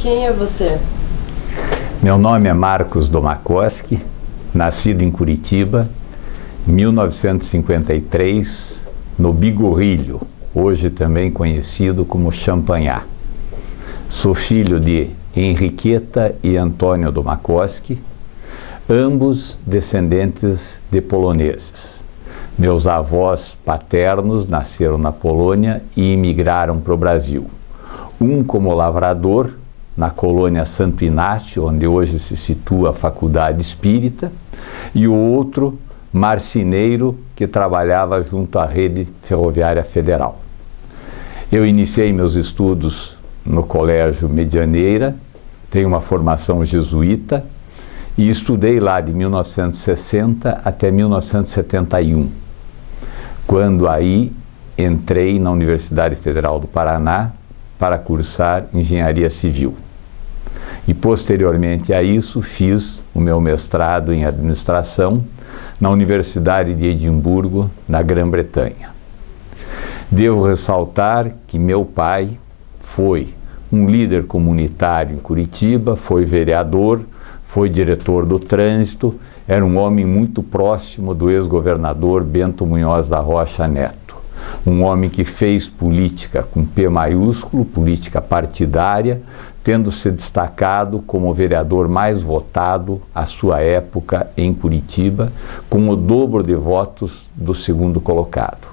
Quem é você? Meu nome é Marcos Domakoski, nascido em Curitiba, 1953, no Bigorrilho, hoje também conhecido como Champanhar. Sou filho de Henriqueta e Antônio Domakoski, ambos descendentes de poloneses. Meus avós paternos nasceram na Polônia e imigraram para o Brasil. Um como lavrador, na colônia Santo Inácio, onde hoje se situa a Faculdade Espírita, e o outro, marceneiro, que trabalhava junto à Rede Ferroviária Federal. Eu iniciei meus estudos no Colégio Medianeira, tenho uma formação jesuíta, e estudei lá de 1960 até 1971, quando aí entrei na Universidade Federal do Paraná para cursar Engenharia Civil. E posteriormente a isso fiz o meu mestrado em Administração na Universidade de Edimburgo, na Grã-Bretanha. Devo ressaltar que meu pai foi um líder comunitário em Curitiba, foi vereador, foi diretor do trânsito, era um homem muito próximo do ex-governador Bento Munhoz da Rocha Neto. Um homem que fez política com P maiúsculo, política partidária, tendo se destacado como o vereador mais votado à sua época em Curitiba, com o dobro de votos do segundo colocado.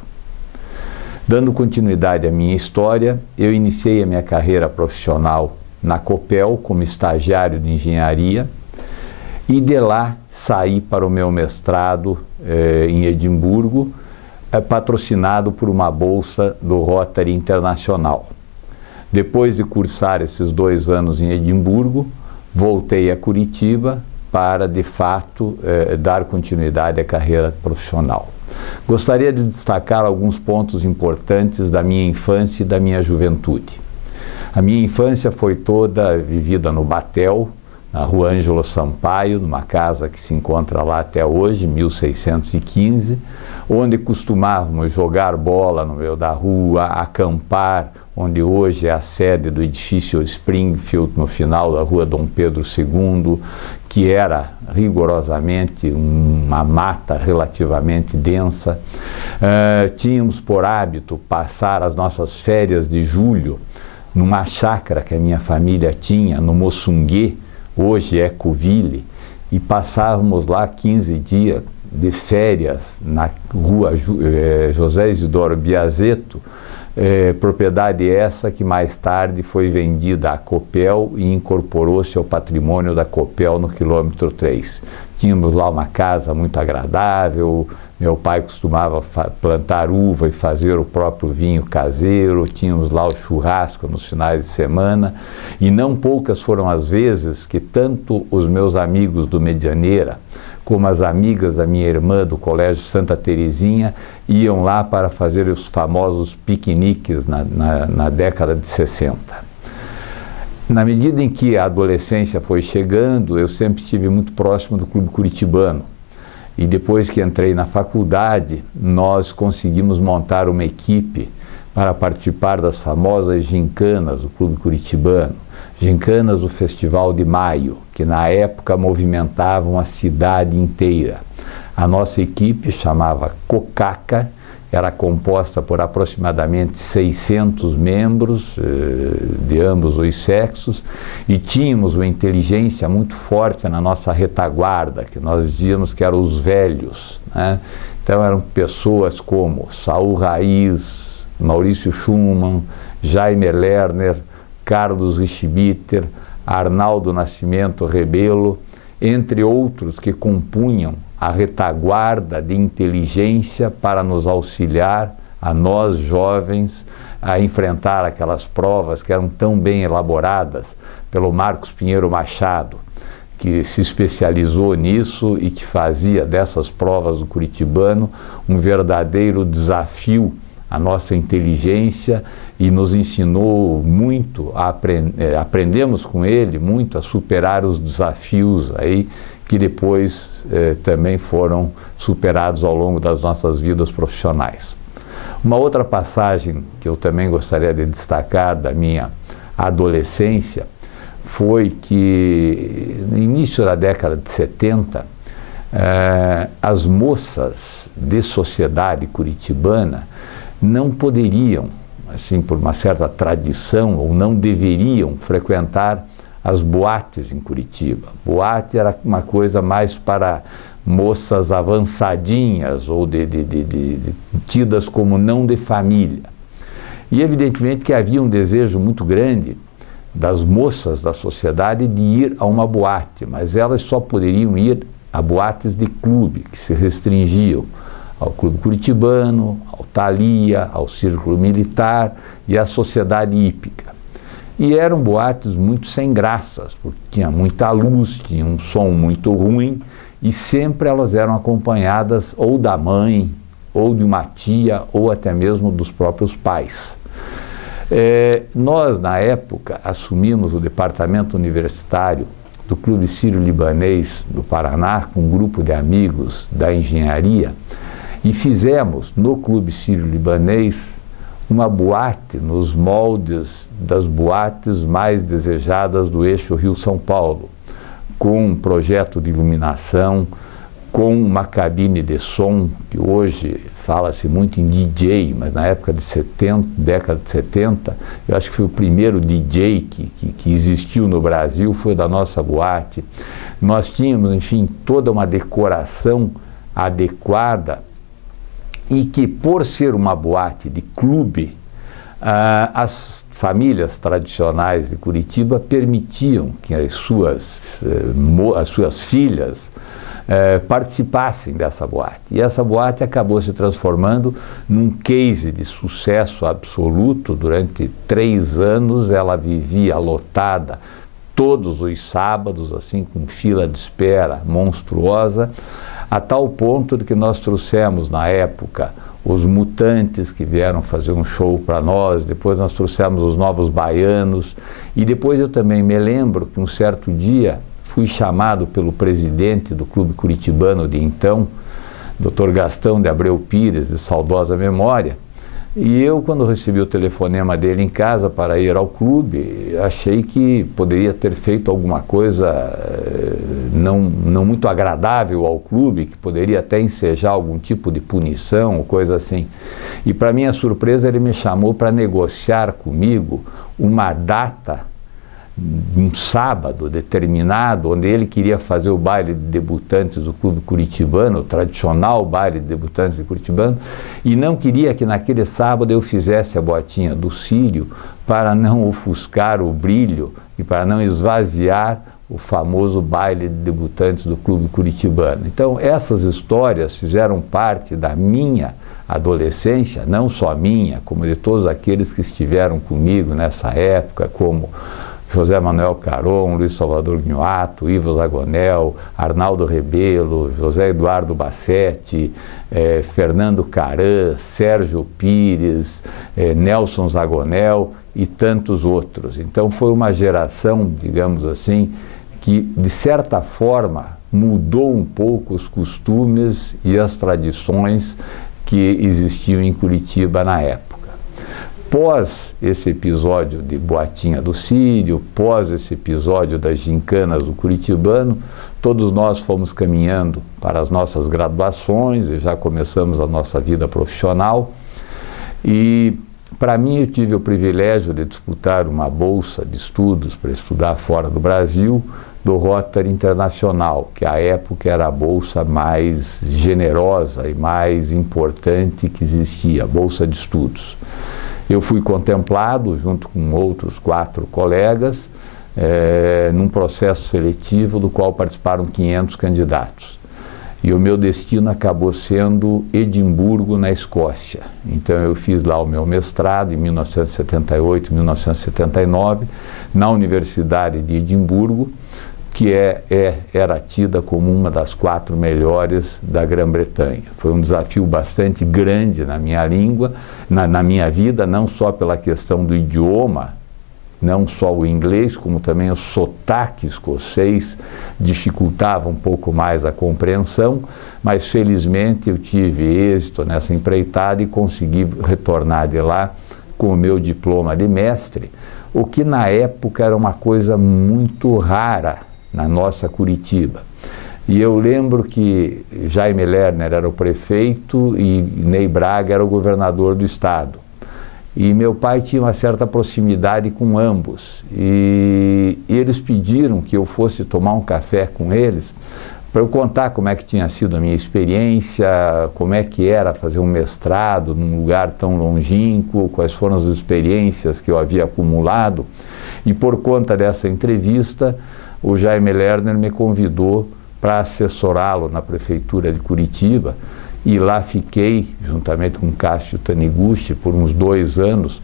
Dando continuidade à minha história, eu iniciei a minha carreira profissional na Copel como estagiário de engenharia e de lá saí para o meu mestrado em Edimburgo, patrocinado por uma bolsa do Rotary Internacional. Depois de cursar esses 2 anos em Edimburgo, voltei a Curitiba para, de fato, dar continuidade à carreira profissional. Gostaria de destacar alguns pontos importantes da minha infância e da minha juventude. A minha infância foi toda vivida no Batel, na Rua Ângelo Sampaio, numa casa que se encontra lá até hoje, 1615, onde costumávamos jogar bola no meio da rua, acampar, onde hoje é a sede do edifício Springfield, no final da Rua Dom Pedro II, que era rigorosamente uma mata relativamente densa. Tínhamos por hábito passar as nossas férias de julho numa chácara que a minha família tinha, no Moçungue, hoje é Coville, e passávamos lá 15 dias de férias na Rua José Isidoro Biazeto, propriedade essa que mais tarde foi vendida à Copel e incorporou-se ao patrimônio da Copel no quilômetro 3. Tínhamos lá uma casa muito agradável, meu pai costumava plantar uva e fazer o próprio vinho caseiro, tínhamos lá o churrasco nos finais de semana, e não poucas foram as vezes que tanto os meus amigos do Medianeira, como as amigas da minha irmã do Colégio Santa Terezinha, iam lá para fazer os famosos piqueniques na década de 60. Na medida em que a adolescência foi chegando, eu sempre estive muito próximo do Clube Curitibano. E depois que entrei na faculdade, nós conseguimos montar uma equipe para participar das famosas gincanas do Clube Curitibano, gincanas do Festival de Maio, que na época movimentavam a cidade inteira. A nossa equipe chamava Cocaca, era composta por aproximadamente 600 membros de ambos os sexos, e tínhamos uma inteligência muito forte na nossa retaguarda, que nós dizíamos que eram os velhos, né? Então eram pessoas como Saul Raiz, Maurício Schumann, Jaime Lerner, Carlos Richibitter, Arnaldo Nascimento Rebelo, entre outros que compunham a retaguarda de inteligência para nos auxiliar, a nós jovens, a enfrentar aquelas provas que eram tão bem elaboradas pelo Marcos Pinheiro Machado, que se especializou nisso e que fazia dessas provas do Curitibano um verdadeiro desafio à nossa inteligência e nos ensinou muito, aprendemos com ele muito a superar os desafios aí que depois também foram superados ao longo das nossas vidas profissionais. Uma outra passagem que eu também gostaria de destacar da minha adolescência foi que, no início da década de 70, as moças de sociedade curitibana não poderiam, assim, por uma certa tradição, ou não deveriam frequentar as boates em Curitiba. Boate era uma coisa mais para moças avançadinhas ou tidas como não de família. E evidentemente que havia um desejo muito grande das moças da sociedade de ir a uma boate, mas elas só poderiam ir a boates de clube, que se restringiam ao Clube Curitibano, ao Thalia, ao Círculo Militar e à Sociedade Hípica. E eram boates muito sem graças, porque tinha muita luz, tinha um som muito ruim, e sempre elas eram acompanhadas ou da mãe, ou de uma tia, ou até mesmo dos próprios pais. Nós, na época, assumimos o departamento universitário do Clube Sírio-Libanês do Paraná, com um grupo de amigos da engenharia, e fizemos no Clube Sírio-Libanês uma boate nos moldes das boates mais desejadas do eixo Rio-São Paulo, com um projeto de iluminação, com uma cabine de som, que hoje fala-se muito em DJ, mas na época de 70, década de 70, eu acho que foi o primeiro DJ que existiu no Brasil, foi da nossa boate. Nós tínhamos, enfim, toda uma decoração adequada e que, por ser uma boate de clube, as famílias tradicionais de Curitiba permitiam que as suas filhas participassem dessa boate. E essa boate acabou se transformando num case de sucesso absoluto. Durante 3 anos ela vivia lotada todos os sábados, assim, com fila de espera monstruosa, a tal ponto de que nós trouxemos na época os Mutantes, que vieram fazer um show para nós, depois nós trouxemos os Novos Baianos, e depois eu também me lembro que um certo dia fui chamado pelo presidente do Clube Curitibano de então, Dr. Gastão de Abreu Pires, de saudosa memória, e eu, quando recebi o telefonema dele em casa para ir ao clube, achei que poderia ter feito alguma coisa não muito agradável ao clube, que poderia até ensejar algum tipo de punição ou coisa assim. E, para minha surpresa, ele me chamou para negociar comigo uma data, um sábado determinado, onde ele queria fazer o baile de debutantes do Clube Curitibano, o tradicional baile de debutantes de Curitibano, e não queria que naquele sábado eu fizesse a boatinha do Sírio para não ofuscar o brilho e para não esvaziar o famoso baile de debutantes do Clube Curitibano. Então, essas histórias fizeram parte da minha adolescência, não só minha, como de todos aqueles que estiveram comigo nessa época, como José Manuel Caron, Luiz Salvador Gnuato, Ivo Zagonel, Arnaldo Rebelo, José Eduardo Bassetti, Fernando Caran, Sérgio Pires, Nelson Zagonel e tantos outros. Então foi uma geração, digamos assim, que de certa forma mudou um pouco os costumes e as tradições que existiam em Curitiba na época. Pós esse episódio de Boatinha do Sírio, pós esse episódio das gincanas do Curitibano, todos nós fomos caminhando para as nossas graduações e já começamos a nossa vida profissional. E, para mim, eu tive o privilégio de disputar uma bolsa de estudos para estudar fora do Brasil, do Rotary Internacional, que à época era a bolsa mais generosa e mais importante que existia, a bolsa de estudos. Eu fui contemplado, junto com outros 4 colegas, num processo seletivo do qual participaram 500 candidatos. E o meu destino acabou sendo Edimburgo, na Escócia. Então eu fiz lá o meu mestrado em 1978, 1979, na Universidade de Edimburgo, que era tida como uma das 4 melhores da Grã-Bretanha. Foi um desafio bastante grande na minha língua, na minha vida, não só pela questão do idioma, não só o inglês, como também o sotaque escocês dificultava um pouco mais a compreensão, mas felizmente eu tive êxito nessa empreitada e consegui retornar de lá com o meu diploma de mestre, o que na época era uma coisa muito rara na nossa Curitiba. E eu lembro que Jaime Lerner era o prefeito e Ney Braga era o governador do estado. E meu pai tinha uma certa proximidade com ambos. E eles pediram que eu fosse tomar um café com eles para eu contar como é que tinha sido a minha experiência, como é que era fazer um mestrado num lugar tão longínquo, quais foram as experiências que eu havia acumulado. E por conta dessa entrevista, o Jaime Lerner me convidou para assessorá-lo na prefeitura de Curitiba, e lá fiquei, juntamente com Cássio Taniguchi, por uns 2 anos,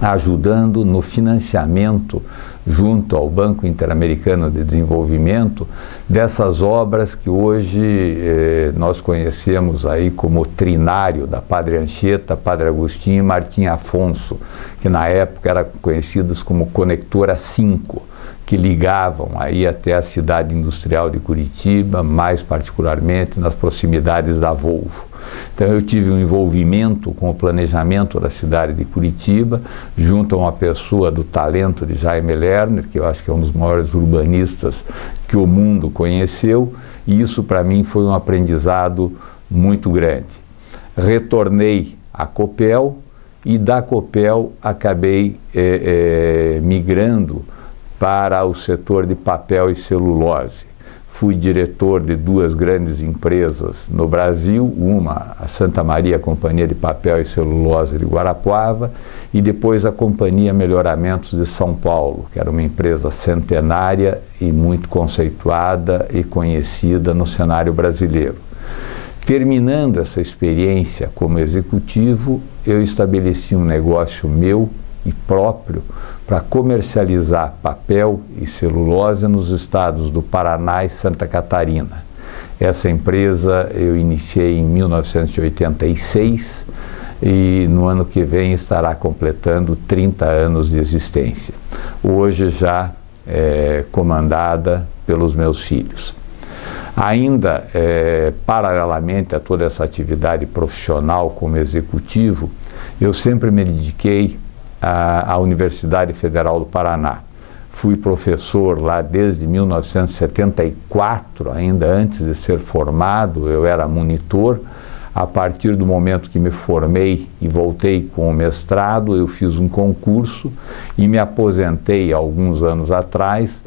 ajudando no financiamento, junto ao Banco Interamericano de Desenvolvimento, dessas obras que hoje nós conhecemos aí como trinário da Padre Anchieta, Padre Agostinho e Martim Afonso, que na época eram conhecidas como Conectora 5, que ligavam aí até a cidade industrial de Curitiba, mais particularmente nas proximidades da Volvo. Então eu tive um envolvimento com o planejamento da cidade de Curitiba, junto a uma pessoa do talento de Jaime Lerner, que eu acho que é um dos maiores urbanistas que o mundo conheceu, e isso para mim foi um aprendizado muito grande. Retornei à Copel e da Copel acabei migrando para o setor de papel e celulose. Fui diretor de 2 grandes empresas no Brasil, uma, a Santa Maria Companhia de Papel e Celulose de Guarapuava, e depois a Companhia Melhoramentos de São Paulo, que era uma empresa centenária e muito conceituada e conhecida no cenário brasileiro. Terminando essa experiência como executivo, eu estabeleci um negócio meu e próprio para comercializar papel e celulose nos estados do Paraná e Santa Catarina. Essa empresa eu iniciei em 1986 e no ano que vem estará completando 30 anos de existência. Hoje já comandada pelos meus filhos. Ainda, paralelamente a toda essa atividade profissional como executivo, eu sempre me dediquei à Universidade Federal do Paraná. Fui professor lá desde 1974, ainda antes de ser formado, eu era monitor. A partir do momento que me formei e voltei com o mestrado, eu fiz um concurso e me aposentei alguns anos atrás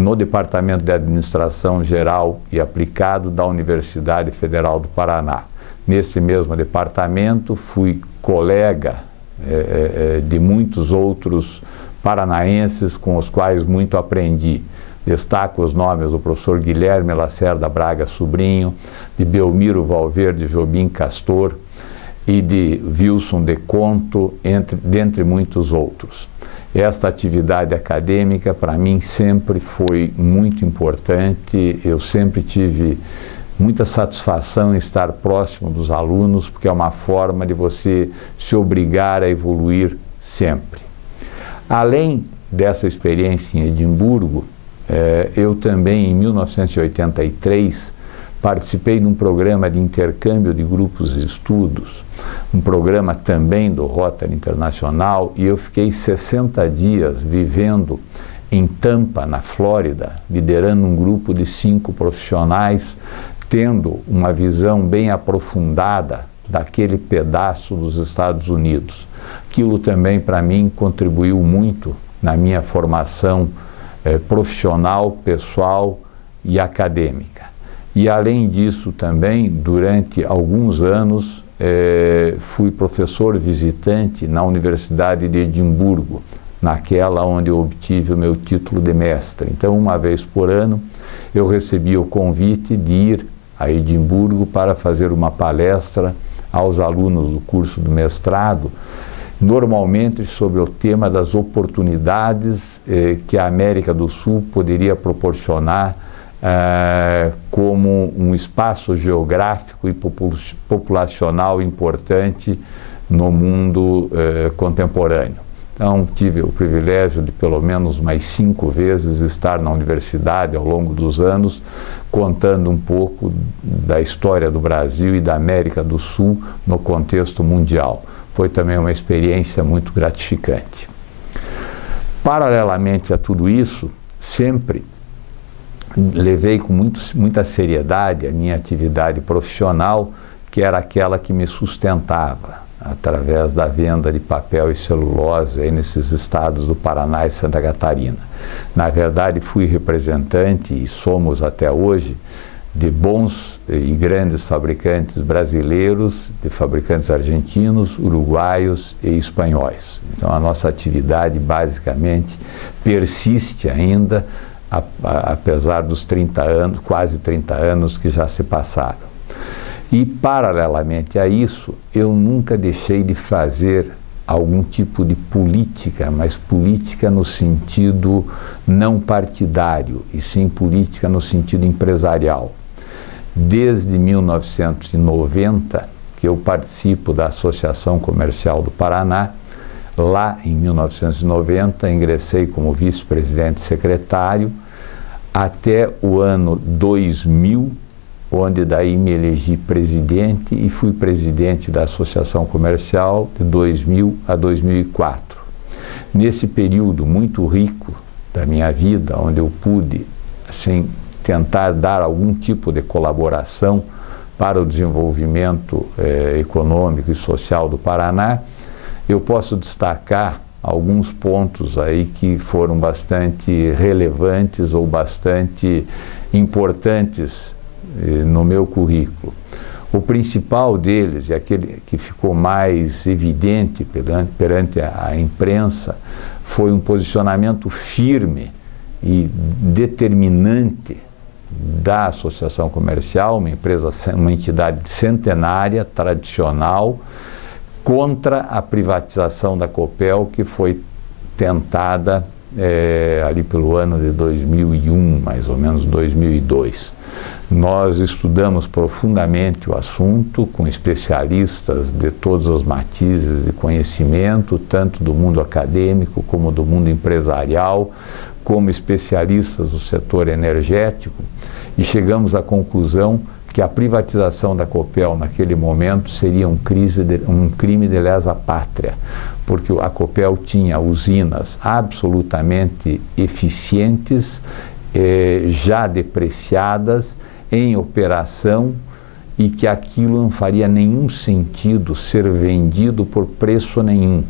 no Departamento de Administração Geral e Aplicado da Universidade Federal do Paraná. Nesse mesmo departamento, fui colega de muitos outros paranaenses com os quais muito aprendi. Destaco os nomes do professor Guilherme Lacerda Braga Sobrinho, de Belmiro Valverde Jobim Castor e de Wilson de Conto, dentre muitos outros. Esta atividade acadêmica, para mim, sempre foi muito importante. Eu sempre tive muita satisfação em estar próximo dos alunos, porque é uma forma de você se obrigar a evoluir sempre. Além dessa experiência em Edimburgo, eu também, em 1983, participei de um programa de intercâmbio de grupos de estudos, um programa também do Rotary Internacional, e eu fiquei 60 dias vivendo em Tampa, na Flórida, liderando um grupo de 5 profissionais, tendo uma visão bem aprofundada daquele pedaço dos Estados Unidos. Aquilo também, para mim, contribuiu muito na minha formação profissional, pessoal e acadêmica. E, além disso, também, durante alguns anos, fui professor visitante na Universidade de Edimburgo, naquela onde eu obtive o meu título de mestre. Então, uma vez por ano, eu recebi o convite de ir a Edimburgo para fazer uma palestra aos alunos do curso do mestrado, normalmente sobre o tema das oportunidades que a América do Sul poderia proporcionar como um espaço geográfico e populacional importante no mundo contemporâneo. Então, tive o privilégio de pelo menos mais 5 vezes estar na universidade ao longo dos anos, contando um pouco da história do Brasil e da América do Sul no contexto mundial. Foi também uma experiência muito gratificante. Paralelamente a tudo isso, sempre levei com muita seriedade a minha atividade profissional, que era aquela que me sustentava, através da venda de papel e celulose aí nesses estados do Paraná e Santa Catarina. Na verdade, fui representante, e somos até hoje, de bons e grandes fabricantes brasileiros, de fabricantes argentinos, uruguaios e espanhóis. Então, a nossa atividade, basicamente, persiste ainda, apesar dos 30 anos, quase 30 anos que já se passaram. E, paralelamente a isso, eu nunca deixei de fazer algum tipo de política, mas política no sentido não partidário, e sim política no sentido empresarial. Desde 1990, que eu participo da Associação Comercial do Paraná. Lá, em 1990, ingressei como vice-presidente secretário, até o ano 2000, onde daí me elegi presidente e fui presidente da Associação Comercial de 2000 a 2004. Nesse período muito rico da minha vida, onde eu pude, assim, tentar dar algum tipo de colaboração para o desenvolvimento econômico e social do Paraná, eu posso destacar alguns pontos aí que foram bastante relevantes ou bastante importantes no meu currículo. O principal deles, e aquele que ficou mais evidente perante a imprensa, foi um posicionamento firme e determinante da Associação Comercial, uma entidade centenária, tradicional, contra a privatização da Copel, que foi tentada ali pelo ano de 2001, mais ou menos 2002. Nós estudamos profundamente o assunto com especialistas de todos os matizes de conhecimento, tanto do mundo acadêmico como do mundo empresarial, como especialistas do setor energético, e chegamos à conclusão que a privatização da Copel naquele momento seria um crime de lesa pátria, porque a Copel tinha usinas absolutamente eficientes, já depreciadas, em operação, e que aquilo não faria nenhum sentido ser vendido por preço nenhum.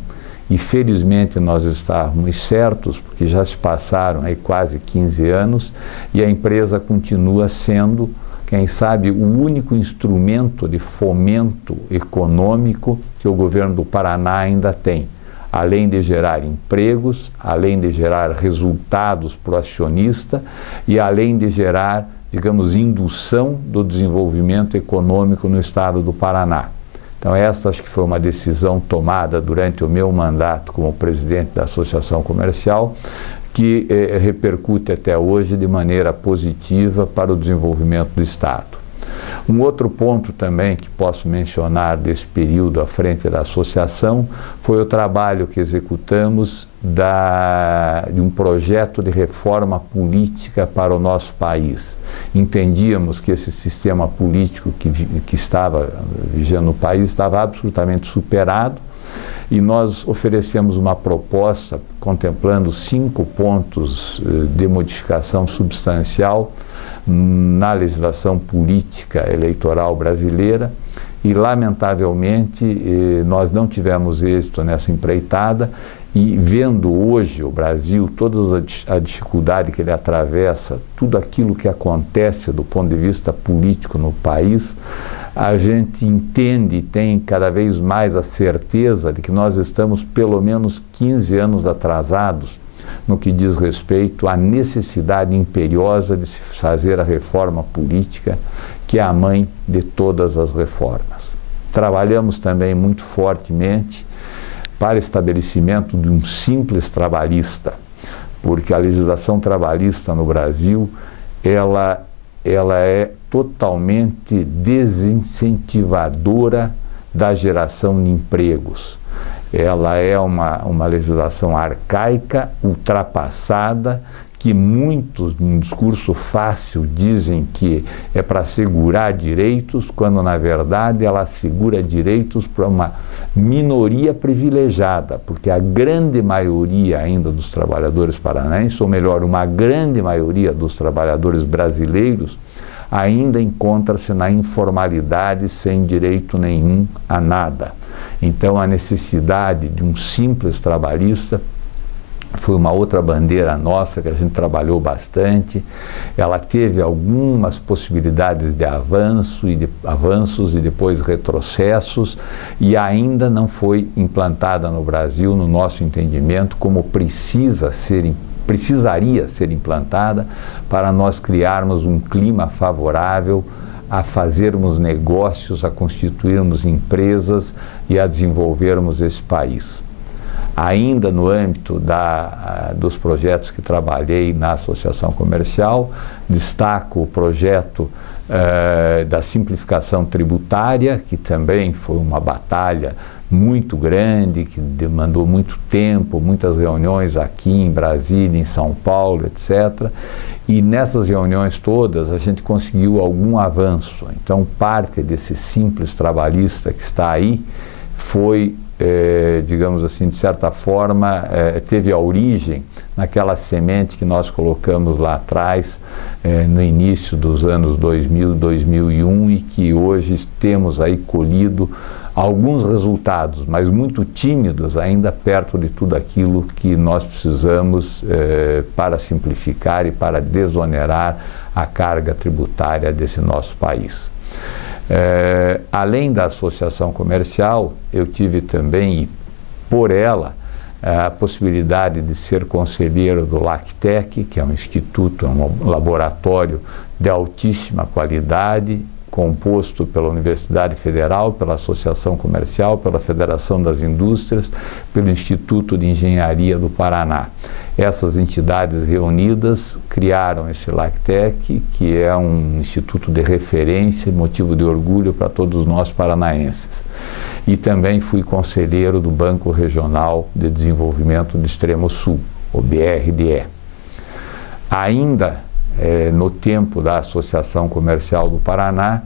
E felizmente nós estávamos certos, porque já se passaram aí quase 15 anos e a empresa continua sendo, quem sabe, o único instrumento de fomento econômico que o governo do Paraná ainda tem. Além de gerar empregos, além de gerar resultados para o acionista e além de gerar, digamos, indução do desenvolvimento econômico no estado do Paraná. Então, esta acho que foi uma decisão tomada durante o meu mandato como presidente da Associação Comercial, que repercute até hoje de maneira positiva para o desenvolvimento do estado. Um outro ponto também que posso mencionar desse período à frente da associação foi o trabalho que executamos de um projeto de reforma política para o nosso país. Entendíamos que esse sistema político que estava vigiando no país estava absolutamente superado, e nós oferecemos uma proposta contemplando 5 pontos de modificação substancial na legislação política eleitoral brasileira, e lamentavelmente nós não tivemos êxito nessa empreitada, e vendo hoje o Brasil, toda a dificuldade que ele atravessa, tudo aquilo que acontece do ponto de vista político no país, a gente entende e tem cada vez mais a certeza de que nós estamos pelo menos 15 anos atrasados no que diz respeito à necessidade imperiosa de se fazer a reforma política, que é a mãe de todas as reformas. Trabalhamos também muito fortemente para estabelecimento de um simples trabalhista, porque a legislação trabalhista no Brasil, ela é totalmente desincentivadora da geração de empregos. Ela é uma legislação arcaica, ultrapassada, que muitos, num discurso fácil, dizem que é para assegurar direitos, quando na verdade ela assegura direitos para uma minoria privilegiada, porque a grande maioria ainda dos trabalhadores paranaenses, ou melhor, uma grande maioria dos trabalhadores brasileiros, ainda encontra-se na informalidade sem direito nenhum a nada. Então a necessidade de um simples trabalhista foi uma outra bandeira nossa que a gente trabalhou bastante. Ela teve algumas possibilidades de avanços e depois retrocessos, e ainda não foi implantada no Brasil, no nosso entendimento, como precisaria ser implantada para nós criarmos um clima favorável a fazermos negócios, a constituirmos empresas e a desenvolvermos esse país. Ainda no âmbito dos projetos que trabalhei na Associação Comercial, destaco o projeto da simplificação tributária, que também foi uma batalha muito grande, que demandou muito tempo, muitas reuniões aqui em Brasília, em São Paulo, etc. E nessas reuniões todas a gente conseguiu algum avanço. Então, parte desse simples trabalhista que está aí foi, digamos assim, de certa forma, teve a origem naquela semente que nós colocamos lá atrás, no início dos anos 2000, 2001, e que hoje temos aí colhido alguns resultados, mas muito tímidos ainda, perto de tudo aquilo que nós precisamos para simplificar e para desonerar a carga tributária desse nosso país. Além da associação comercial, eu tive também, e por ela, a possibilidade de ser conselheiro do LACTEC, que é um instituto, um laboratório de altíssima qualidade, composto pela Universidade Federal, pela Associação Comercial, pela Federação das Indústrias, pelo Instituto de Engenharia do Paraná. Essas entidades reunidas criaram esse LACTEC, que é um instituto de referência e motivo de orgulho para todos nós paranaenses. E também fui conselheiro do Banco Regional de Desenvolvimento do Extremo Sul, o BRDE. Ainda no tempo da Associação Comercial do Paraná,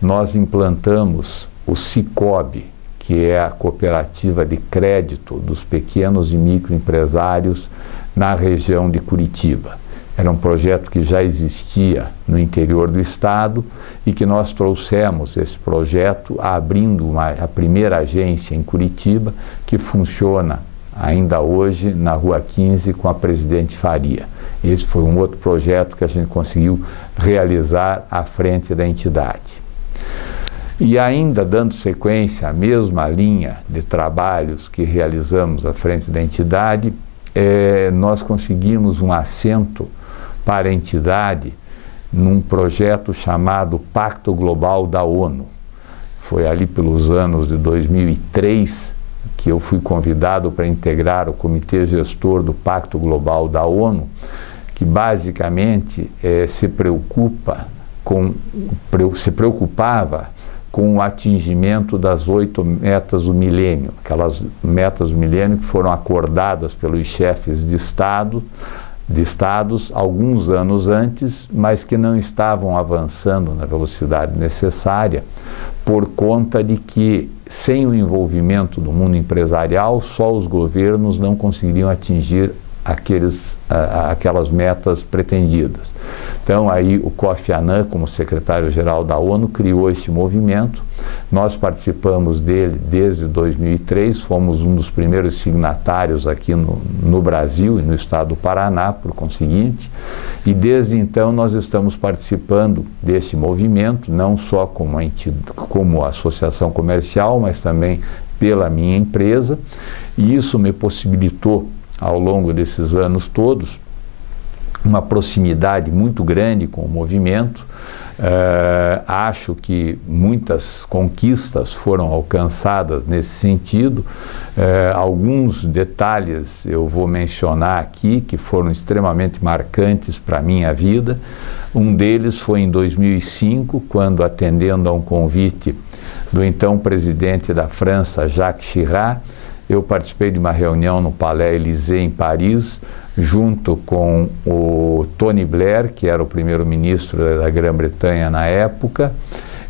nós implantamos o Sicob, que é a cooperativa de crédito dos pequenos e microempresários na região de Curitiba. Era um projeto que já existia no interior do estado e que nós trouxemos esse projeto abrindo a primeira agência em Curitiba, que funciona ainda hoje na Rua 15 com a Presidente Faria. Esse foi um outro projeto que a gente conseguiu realizar à frente da entidade. E ainda dando sequência à mesma linha de trabalhos que realizamos à frente da entidade, nós conseguimos um assento para a entidade num projeto chamado Pacto Global da ONU. Foi ali pelos anos de 2003 que eu fui convidado para integrar o comitê gestor do Pacto Global da ONU, que basicamente se preocupava com o atingimento das 8 metas do milênio, aquelas metas do milênio que foram acordadas pelos chefes de estados alguns anos antes, mas que não estavam avançando na velocidade necessária por conta de que, sem o envolvimento do mundo empresarial, só os governos não conseguiriam atingir aquelas metas pretendidas. Então, aí o Kofi Annan, como secretário-geral da ONU, criou esse movimento. Nós participamos dele desde 2003, fomos um dos primeiros signatários aqui no Brasil e no estado do Paraná, por conseguinte, e desde então nós estamos participando desse movimento, não só como associação comercial, mas também pela minha empresa, e isso me possibilitou, ao longo desses anos todos, uma proximidade muito grande com o movimento. Acho que muitas conquistas foram alcançadas nesse sentido. Alguns detalhes eu vou mencionar aqui que foram extremamente marcantes para a minha vida. Um deles foi em 2005, quando, atendendo a um convite do então presidente da França, Jacques Chirac, eu participei de uma reunião no Palais Élysée, em Paris, junto com o Tony Blair, que era o primeiro-ministro da Grã-Bretanha na época,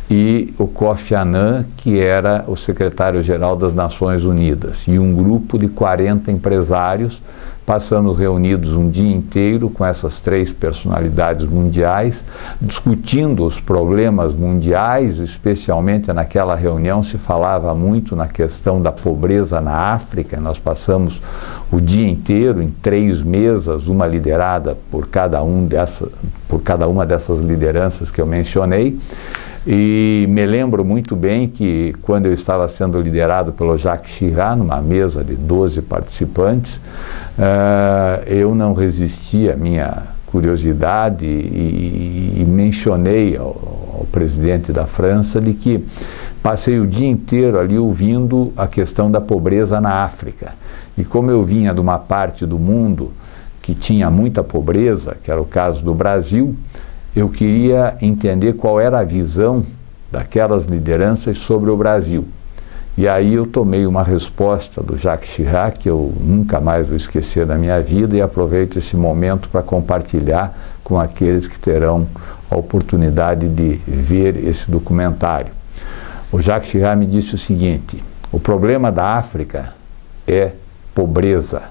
e o Kofi Annan, que era o secretário-geral das Nações Unidas, e um grupo de 40 empresários, passando reunidos um dia inteiro com essas três personalidades mundiais, discutindo os problemas mundiais, especialmente naquela reunião se falava muito na questão da pobreza na África. Nós passamos o dia inteiro em 3 mesas, uma liderada por cada uma dessas lideranças que eu mencionei. E me lembro muito bem que quando eu estava sendo liderado pelo Jacques Chirac, numa mesa de 12 participantes, eu não resisti à minha curiosidade e mencionei ao presidente da França de que passei o dia inteiro ali ouvindo a questão da pobreza na África. E como eu vinha de uma parte do mundo que tinha muita pobreza, que era o caso do Brasil, eu queria entender qual era a visão daquelas lideranças sobre o Brasil. E aí eu tomei uma resposta do Jacques Chirac, que eu nunca mais vou esquecer da minha vida, e aproveito esse momento para compartilhar com aqueles que terão a oportunidade de ver esse documentário. O Jacques Chirac me disse o seguinte: o problema da África é pobreza.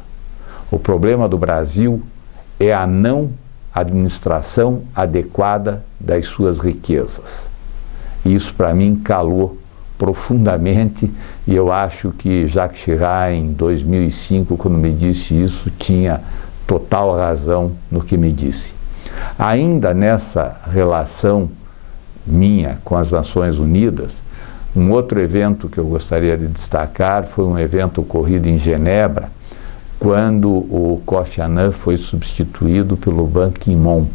O problema do Brasil é a não administração adequada das suas riquezas. Isso para mim calou profundamente, e eu acho que Jacques Chirac, em 2005, quando me disse isso, tinha total razão no que me disse. Ainda nessa relação minha com as Nações Unidas, um outro evento que eu gostaria de destacar foi um evento ocorrido em Genebra, quando o Kofi Annan foi substituído pelo Ban Ki-moon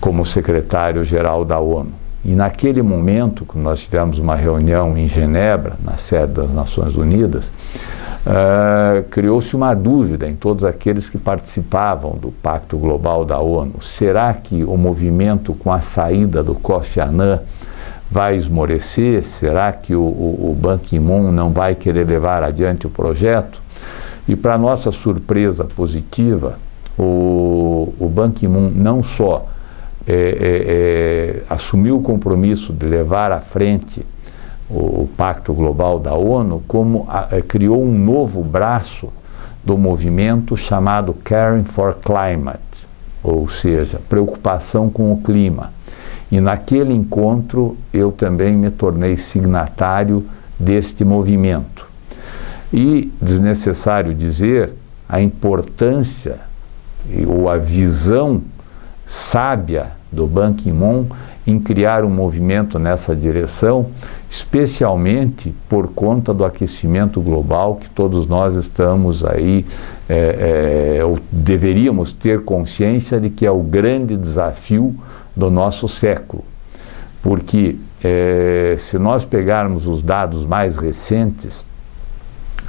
como secretário-geral da ONU. E naquele momento, quando nós tivemos uma reunião em Genebra, na sede das Nações Unidas, criou-se uma dúvida em todos aqueles que participavam do Pacto Global da ONU. Será que o movimento com a saída do Kofi Annan vai esmorecer? Será que o Ban Ki-moon não vai querer levar adiante o projeto? E para nossa surpresa positiva, o Ban Ki-moon não só assumiu o compromisso de levar à frente o Pacto Global da ONU, como criou um novo braço do movimento chamado Caring for Climate, ou seja, preocupação com o clima. E naquele encontro eu também me tornei signatário deste movimento. E, desnecessário dizer, a importância ou a visão sábia do Ban Ki-moon em criar um movimento nessa direção, especialmente por conta do aquecimento global que todos nós estamos aí, ou deveríamos ter consciência de que é o grande desafio do nosso século. Porque se nós pegarmos os dados mais recentes,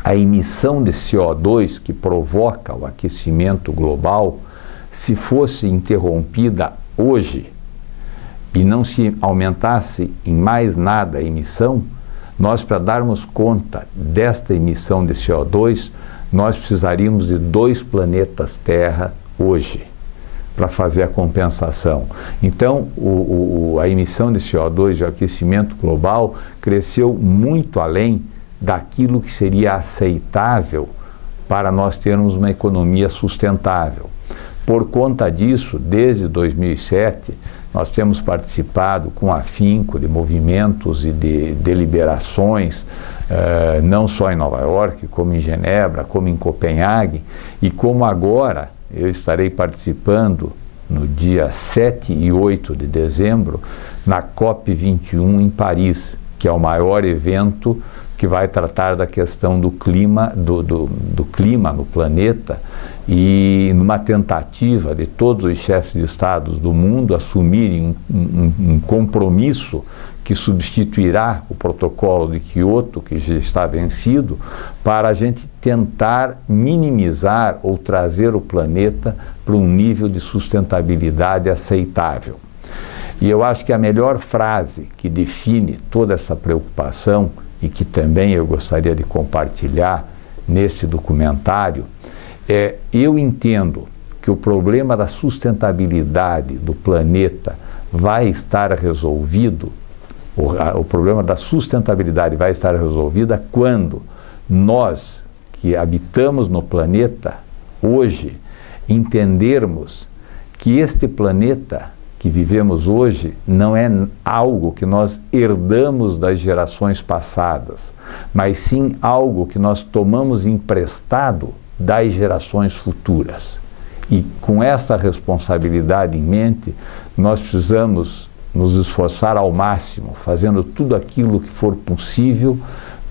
a emissão de CO2 que provoca o aquecimento global, se fosse interrompida hoje e não se aumentasse em mais nada a emissão, nós, para darmos conta desta emissão de CO2, nós precisaríamos de 2 planetas Terra hoje para fazer a compensação. Então, a emissão de CO2 e o aquecimento global cresceu muito além daquilo que seria aceitável para nós termos uma economia sustentável. Por conta disso, desde 2007, nós temos participado com afinco de movimentos e de deliberações, não só em Nova York, como em Genebra, como em Copenhague, e como agora eu estarei participando no dia 7 e 8 de dezembro, na COP21 em Paris, que é o maior evento que vai tratar da questão do clima, do clima no planeta, e numa tentativa de todos os chefes de estados do mundo assumirem um compromisso que substituirá o protocolo de Kyoto, que já está vencido, para a gente tentar minimizar ou trazer o planeta para um nível de sustentabilidade aceitável. E eu acho que a melhor frase que define toda essa preocupação, e que também eu gostaria de compartilhar nesse documentário, Eu entendo que o problema da sustentabilidade do planeta vai estar resolvido, o problema da sustentabilidade vai estar resolvida quando nós, que habitamos no planeta hoje, entendermos que este planeta que vivemos hoje não é algo que nós herdamos das gerações passadas, mas sim algo que nós tomamos emprestado das gerações futuras. E com essa responsabilidade em mente, nós precisamos nos esforçar ao máximo, fazendo tudo aquilo que for possível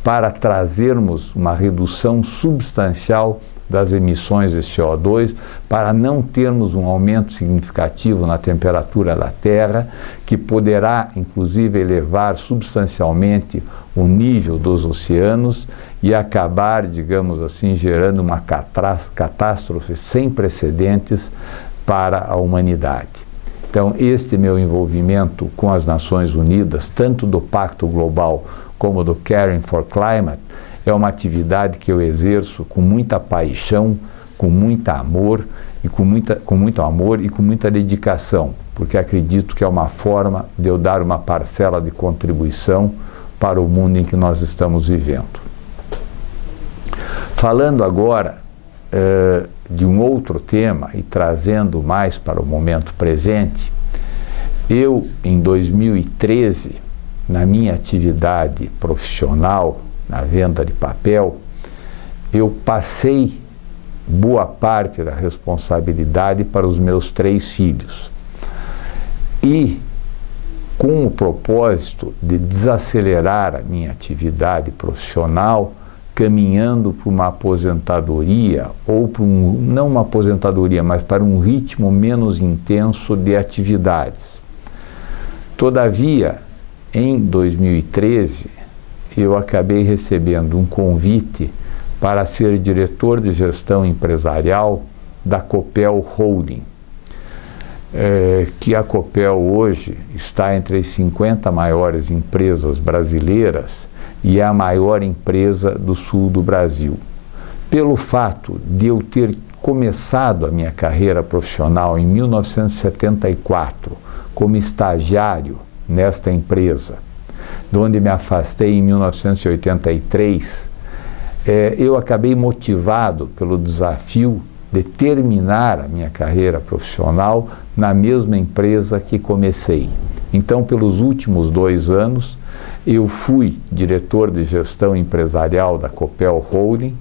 para trazermos uma redução substancial das emissões de CO2, para não termos um aumento significativo na temperatura da Terra, que poderá, inclusive, elevar substancialmente o nível dos oceanos e acabar, digamos assim, gerando uma catástrofe sem precedentes para a humanidade. Então, este meu envolvimento com as Nações Unidas, tanto do Pacto Global como do Caring for Climate, é uma atividade que eu exerço com muita paixão, com muito amor e com muita dedicação, porque acredito que é uma forma de eu dar uma parcela de contribuição para o mundo em que nós estamos vivendo. Falando agora de um outro tema e trazendo mais para o momento presente, eu, em 2013, na minha atividade profissional, na venda de papel, eu passei boa parte da responsabilidade para os meus 3 filhos. E com o propósito de desacelerar a minha atividade profissional, caminhando para uma aposentadoria, ou para não uma aposentadoria, mas para um ritmo menos intenso de atividades. Todavia, em 2013, eu acabei recebendo um convite para ser diretor de gestão empresarial da Copel Holding, que a Copel hoje está entre as 50 maiores empresas brasileiras e é a maior empresa do sul do Brasil. Pelo fato de eu ter começado a minha carreira profissional em 1974 como estagiário nesta empresa, de onde me afastei em 1983, eu acabei motivado pelo desafio de terminar a minha carreira profissional na mesma empresa que comecei. Então, pelos últimos 2 anos, eu fui diretor de gestão empresarial da Copel Holding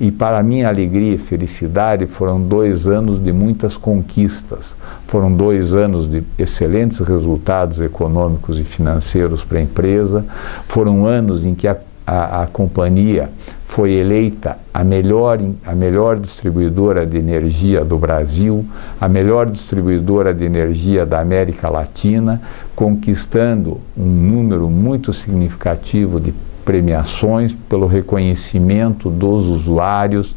e, para minha alegria e felicidade, foram 2 anos de muitas conquistas. Foram 2 anos de excelentes resultados econômicos e financeiros para a empresa. Foram anos em que a companhia foi eleita a melhor distribuidora de energia do Brasil, a melhor distribuidora de energia da América Latina, conquistando um número muito significativo de premiações pelo reconhecimento dos usuários,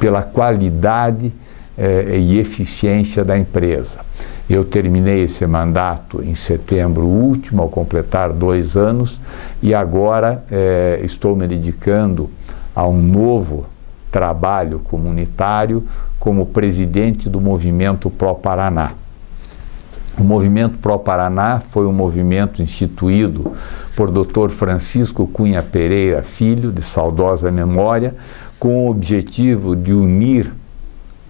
pela qualidade e eficiência da empresa. Eu terminei esse mandato em setembro último, ao completar 2 anos, e agora estou me dedicando a um novo trabalho comunitário como presidente do Movimento Pró-Paraná. O Movimento Pró-Paraná foi um movimento instituído por Dr. Francisco Cunha Pereira Filho, de saudosa memória, com o objetivo de unir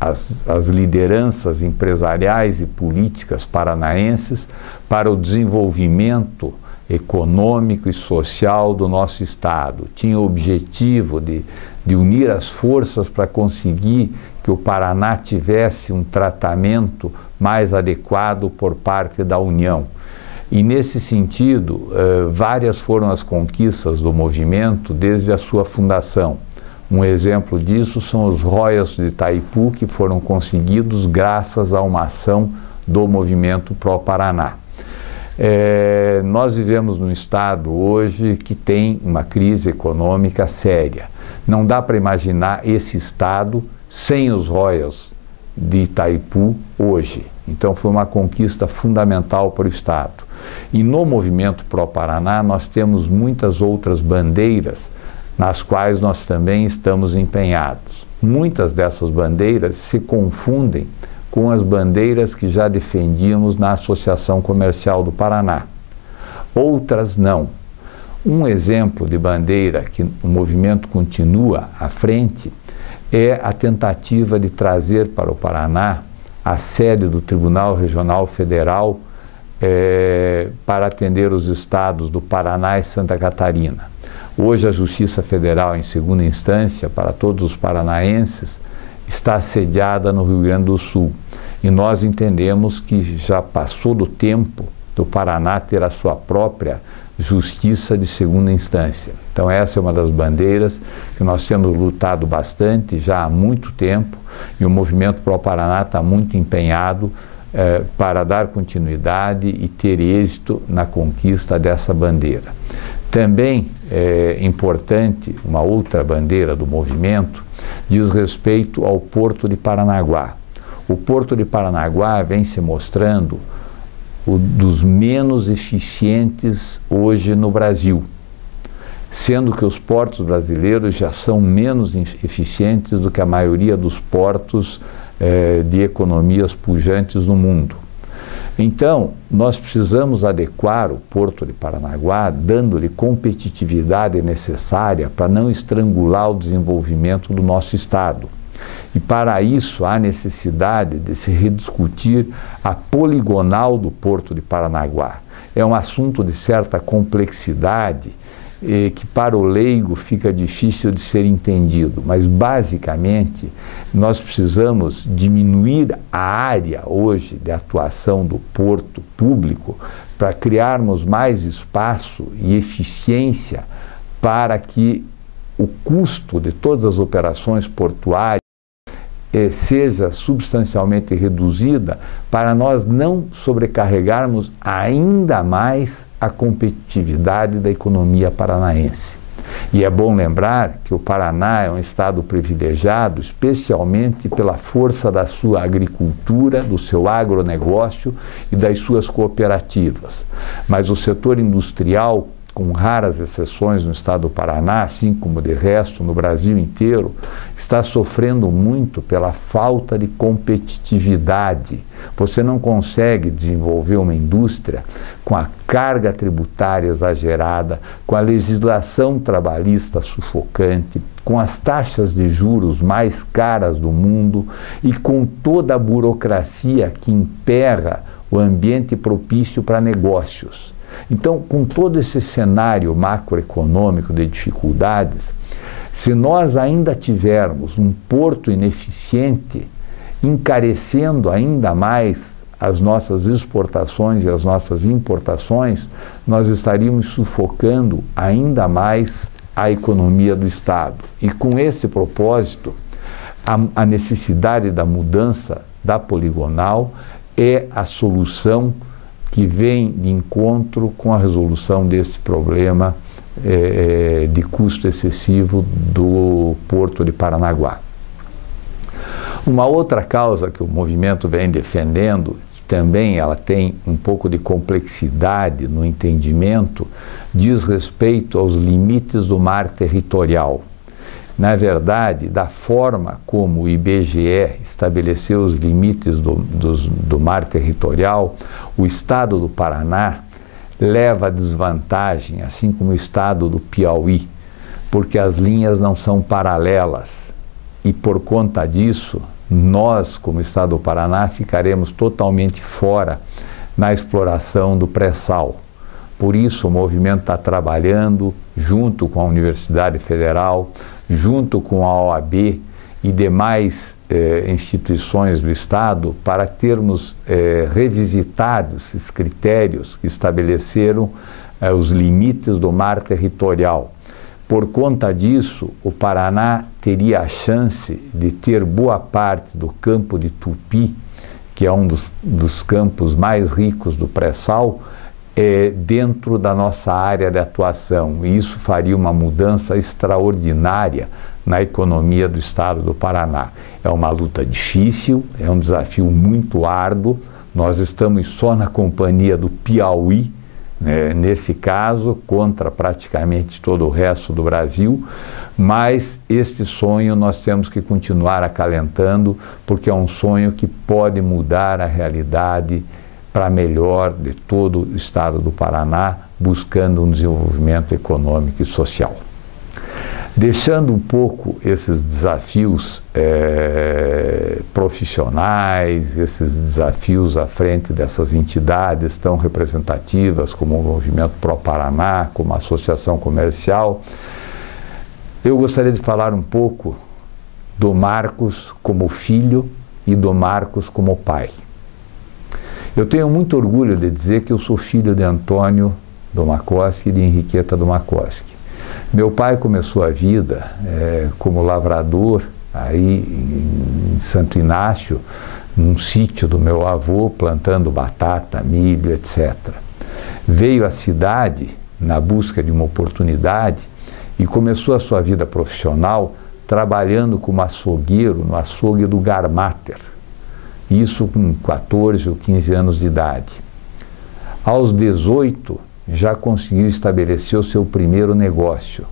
as lideranças empresariais e políticas paranaenses para o desenvolvimento econômico e social do nosso Estado. Tinha o objetivo de unir as forças para conseguir que o Paraná tivesse um tratamento mais adequado por parte da União. E, nesse sentido, várias foram as conquistas do movimento desde a sua fundação. Um exemplo disso são os royalties de Itaipu, que foram conseguidos graças a uma ação do Movimento Pró-Paraná. Nós vivemos num estado hoje que tem uma crise econômica séria. Não dá para imaginar esse estado sem os royalties de Itaipu hoje. Então foi uma conquista fundamental para o estado. E no Movimento Pró-Paraná nós temos muitas outras bandeiras nas quais nós também estamos empenhados. muitas dessas bandeiras se confundem com as bandeiras que já defendíamos na Associação Comercial do Paraná. Outras não. Um exemplo de bandeira que o movimento continua à frente é a tentativa de trazer para o Paraná a sede do Tribunal Regional Federal para atender os estados do Paraná e Santa Catarina. Hoje a Justiça Federal, em segunda instância, para todos os paranaenses, está sediada no Rio Grande do Sul. E nós entendemos que já passou do tempo do Paraná ter a sua própria justiça de segunda instância. Então essa é uma das bandeiras que nós temos lutado bastante já há muito tempo, e o Movimento Pro Paraná está muito empenhado para dar continuidade e ter êxito na conquista dessa bandeira. Também é importante, uma outra bandeira do movimento, diz respeito ao Porto de Paranaguá. O Porto de Paranaguá vem se mostrando dos menos eficientes hoje no Brasil, sendo que os portos brasileiros já são menos eficientes do que a maioria dos portos de economias pujantes no mundo. Então, nós precisamos adequar o Porto de Paranaguá, dando-lhe competitividade necessária para não estrangular o desenvolvimento do nosso estado. E para isso há necessidade de se rediscutir a poligonal do Porto de Paranaguá. É um assunto de certa complexidade que para o leigo fica difícil de ser entendido, mas basicamente nós precisamos diminuir a área hoje de atuação do porto público para criarmos mais espaço e eficiência para que o custo de todas as operações portuárias seja substancialmente reduzida, para nós não sobrecarregarmos ainda mais a competitividade da economia paranaense. E é bom lembrar que o Paraná é um estado privilegiado, especialmente pela força da sua agricultura, do seu agronegócio e das suas cooperativas. Mas o setor industrial, com raras exceções no estado do Paraná, assim como de resto no Brasil inteiro, está sofrendo muito pela falta de competitividade. Você não consegue desenvolver uma indústria com a carga tributária exagerada, com a legislação trabalhista sufocante, com as taxas de juros mais caras do mundo e com toda a burocracia que emperra o ambiente propício para negócios. Então, com todo esse cenário macroeconômico de dificuldades, se nós ainda tivermos um porto ineficiente, encarecendo ainda mais as nossas exportações e as nossas importações, nós estaríamos sufocando ainda mais a economia do Estado. E com esse propósito, a necessidade da mudança da poligonal é a solução que vem de encontro com a resolução desse problema de custo excessivo do Porto de Paranaguá. Uma outra causa que o movimento vem defendendo, que também ela tem um pouco de complexidade no entendimento, diz respeito aos limites do mar territorial. Na verdade, da forma como o IBGE estabeleceu os limites do mar territorial, o estado do Paraná leva a desvantagem, assim como o estado do Piauí, porque as linhas não são paralelas. E por conta disso, nós, como estado do Paraná, ficaremos totalmente fora na exploração do pré-sal. Por isso, o movimento está trabalhando junto com a Universidade Federal, junto com a OAB e demais instituições do Estado, para termos revisitado esses critérios que estabeleceram os limites do mar territorial. Por conta disso, o Paraná teria a chance de ter boa parte do campo de Tupi, que é um dos campos mais ricos do pré-sal, dentro da nossa área de atuação. E isso faria uma mudança extraordinária na economia do estado do Paraná. É uma luta difícil, é um desafio muito árduo. Nós estamos só na companhia do Piauí né, nesse caso, contra praticamente todo o resto do Brasil, mas este sonho nós temos que continuar acalentando, porque é um sonho que pode mudar a realidade para melhor de todo o estado do Paraná, buscando um desenvolvimento econômico e social. Deixando um pouco esses desafios profissionais, esses desafios à frente dessas entidades tão representativas como o Movimento Pro Paraná, como a Associação Comercial, eu gostaria de falar um pouco do Marcos como filho e do Marcos como pai. Eu tenho muito orgulho de dizer que eu sou filho de Antônio Domakoski e de Henriqueta Domakoski. Meu pai começou a vida como lavrador aí em Santo Inácio, num sítio do meu avô, plantando batata, milho, etc. Veio à cidade na busca de uma oportunidade e começou a sua vida profissional trabalhando como açougueiro no açougue do Garmater. Isso com 14 ou 15 anos de idade. Aos 18, já conseguiu estabelecer o seu primeiro negócio.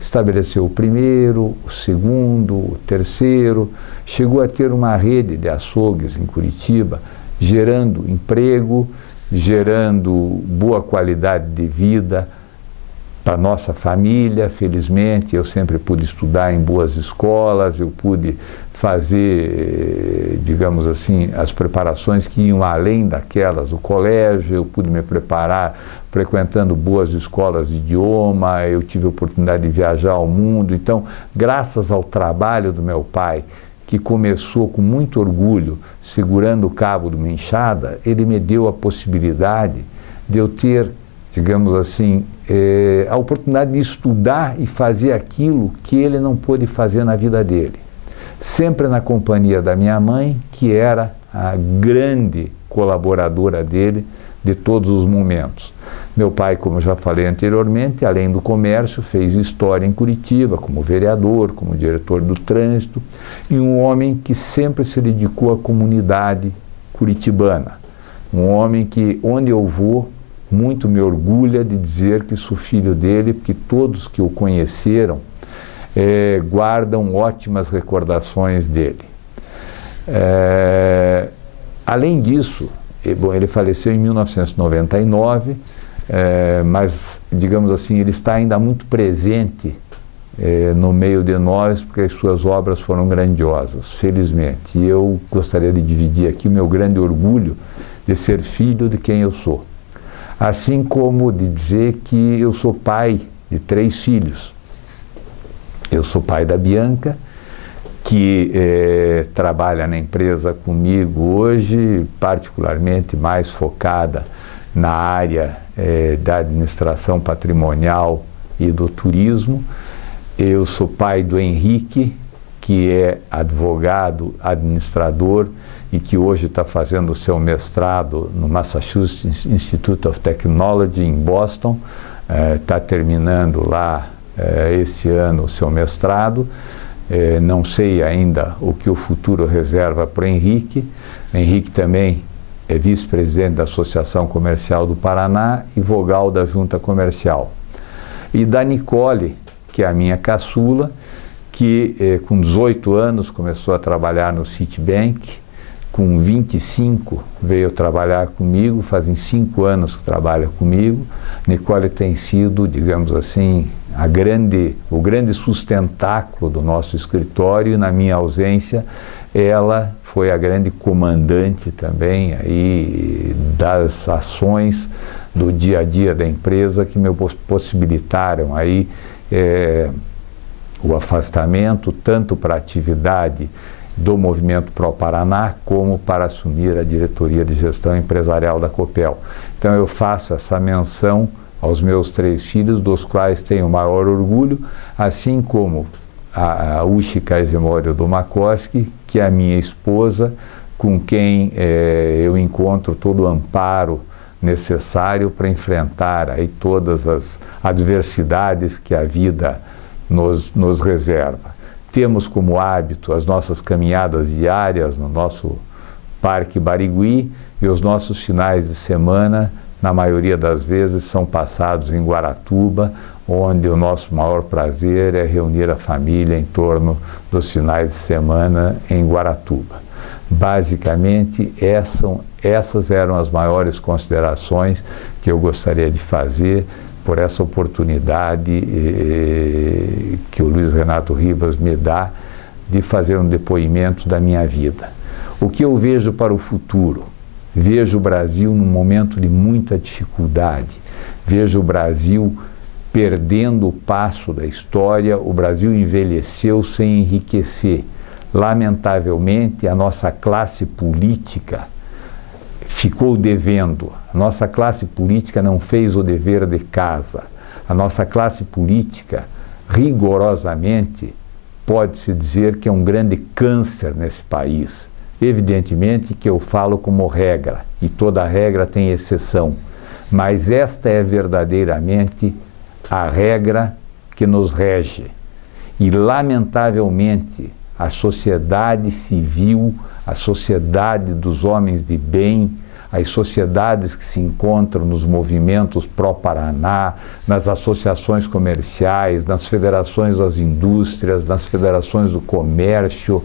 Estabeleceu o primeiro, o segundo, o terceiro, chegou a ter uma rede de açougues em Curitiba, gerando emprego, gerando boa qualidade de vida para nossa família. Felizmente, eu sempre pude estudar em boas escolas, eu pude fazer, digamos assim, as preparações que iam além daquelas do colégio, eu pude me preparar frequentando boas escolas de idioma, eu tive a oportunidade de viajar ao mundo. Então, graças ao trabalho do meu pai, que começou com muito orgulho, segurando o cabo de uma enxada, ele me deu a possibilidade de eu ter, digamos assim, a oportunidade de estudar e fazer aquilo que ele não pôde fazer na vida dele. Sempre na companhia da minha mãe, que era a grande colaboradora dele de todos os momentos. Meu pai, como já falei anteriormente, além do comércio, fez história em Curitiba, como vereador, como diretor do trânsito, e um homem que sempre se dedicou à comunidade curitibana. Um homem que, onde eu vou, muito me orgulha de dizer que sou filho dele, porque todos que o conheceram guardam ótimas recordações dele. Além disso, bom, ele faleceu em 1999, mas, digamos assim, ele está ainda muito presente no meio de nós, porque as suas obras foram grandiosas, felizmente. E eu gostaria de dividir aqui o meu grande orgulho de ser filho de quem eu sou. Assim como de dizer que eu sou pai de 3 filhos. Eu sou pai da Bianca, que trabalha na empresa comigo hoje, particularmente mais focada na área da administração patrimonial e do turismo. Eu sou pai do Henrique, que é advogado, administrador e que hoje está fazendo o seu mestrado no Massachusetts Institute of Technology em Boston. Está terminando lá esse ano o seu mestrado. Não sei ainda o que o futuro reserva para o Henrique. O Henrique também é vice-presidente da Associação Comercial do Paraná e vogal da Junta Comercial. E da Nicole, que é a minha caçula, que com 18 anos começou a trabalhar no Citibank, com 25 veio trabalhar comigo, fazem 5 anos que trabalha comigo. Nicole tem sido, digamos assim, o grande sustentáculo do nosso escritório, e na minha ausência ela foi a grande comandante também aí das ações do dia a dia da empresa, que me possibilitaram aí o afastamento tanto para a atividade do Movimento Pro Paraná como para assumir a diretoria de gestão empresarial da Copel. Então eu faço essa menção aos meus 3 filhos, dos quais tenho o maior orgulho, assim como a Ushi Kazimório Domakoski, que é a minha esposa, com quem eu encontro todo o amparo necessário para enfrentar aí todas as adversidades que a vida nos reserva. Temos como hábito as nossas caminhadas diárias no nosso Parque Barigui, e os nossos finais de semana na maioria das vezes, são passados em Guaratuba, onde o nosso maior prazer é reunir a família em torno dos finais de semana em Guaratuba. Basicamente, essas eram as maiores considerações que eu gostaria de fazer por essa oportunidade que o Luiz Renato Ribas me dá de fazer um depoimento da minha vida. O que eu vejo para o futuro? Vejo o Brasil num momento de muita dificuldade, vejo o Brasil perdendo o passo da história, o Brasil envelheceu sem enriquecer. Lamentavelmente, a nossa classe política ficou devendo. A nossa classe política não fez o dever de casa. A nossa classe política, rigorosamente, pode-se dizer que é um grande câncer nesse país. Evidentemente que eu falo como regra, e toda regra tem exceção, mas esta é verdadeiramente a regra que nos rege. E, lamentavelmente, a sociedade civil, a sociedade dos homens de bem, as sociedades que se encontram nos movimentos pró-Paraná, nas associações comerciais, nas federações das indústrias, nas federações do comércio,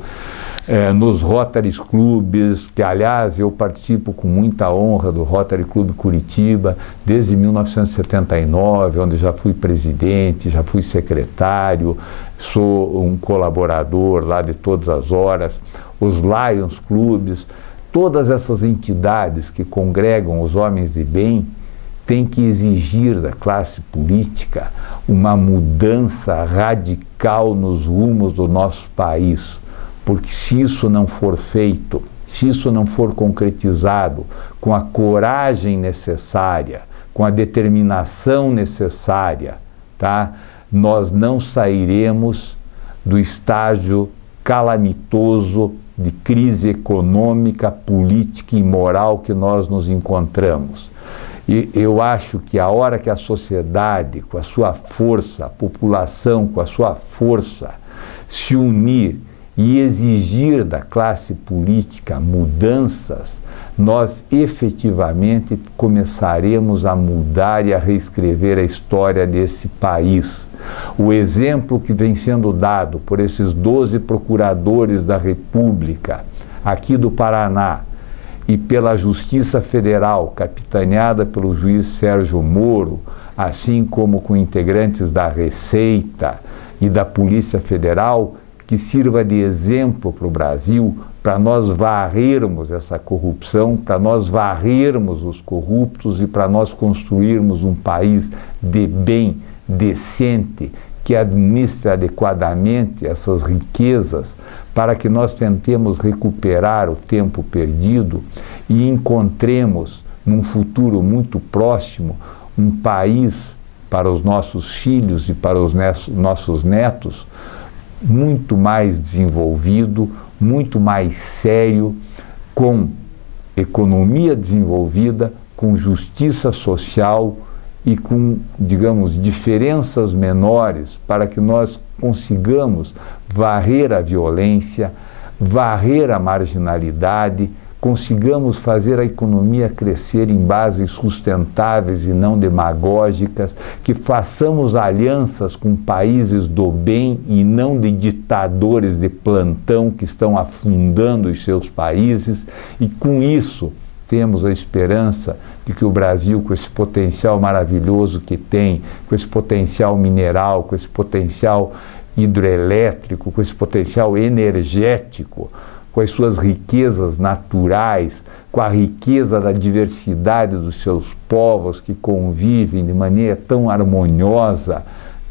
nos Rotary Clubes, que, aliás, eu participo com muita honra do Rotary Clube Curitiba desde 1979, onde já fui presidente, já fui secretário, sou um colaborador lá de todas as horas, os Lions Clubes, todas essas entidades que congregam os homens de bem têm que exigir da classe política uma mudança radical nos rumos do nosso país. Porque se isso não for feito, se isso não for concretizado com a coragem necessária, com a determinação necessária, tá? Nós não sairemos do estágio calamitoso de crise econômica, política e moral que nós nos encontramos. E eu acho que a hora que a sociedade, com a sua força, a população com a sua força, se unir e exigir da classe política mudanças, nós efetivamente começaremos a mudar e a reescrever a história desse país. O exemplo que vem sendo dado por esses 12 procuradores da República aqui do Paraná e pela Justiça Federal, capitaneada pelo juiz Sérgio Moro, assim como com integrantes da Receita e da Polícia Federal, que sirva de exemplo para o Brasil, para nós varrermos essa corrupção, para nós varrermos os corruptos e para nós construirmos um país de bem, decente, que administre adequadamente essas riquezas, para que nós tentemos recuperar o tempo perdido e encontremos, num futuro muito próximo, um país para os nossos filhos e para os nossos netos, muito mais desenvolvido, muito mais sério, com economia desenvolvida, com justiça social e com, digamos, diferenças menores para que nós consigamos varrer a violência, varrer a marginalidade, consigamos fazer a economia crescer em bases sustentáveis e não demagógicas, que façamos alianças com países do bem e não de ditadores de plantão que estão afundando os seus países, e com isso temos a esperança de que o Brasil, com esse potencial maravilhoso que tem, com esse potencial mineral, com esse potencial hidroelétrico, com esse potencial energético, com as suas riquezas naturais, com a riqueza da diversidade dos seus povos que convivem de maneira tão harmoniosa,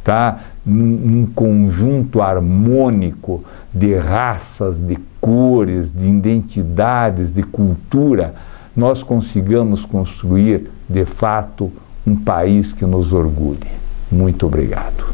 tá? Num conjunto harmônico de raças, de cores, de identidades, de cultura, nós consigamos construir, de fato, um país que nos orgulhe. Muito obrigado.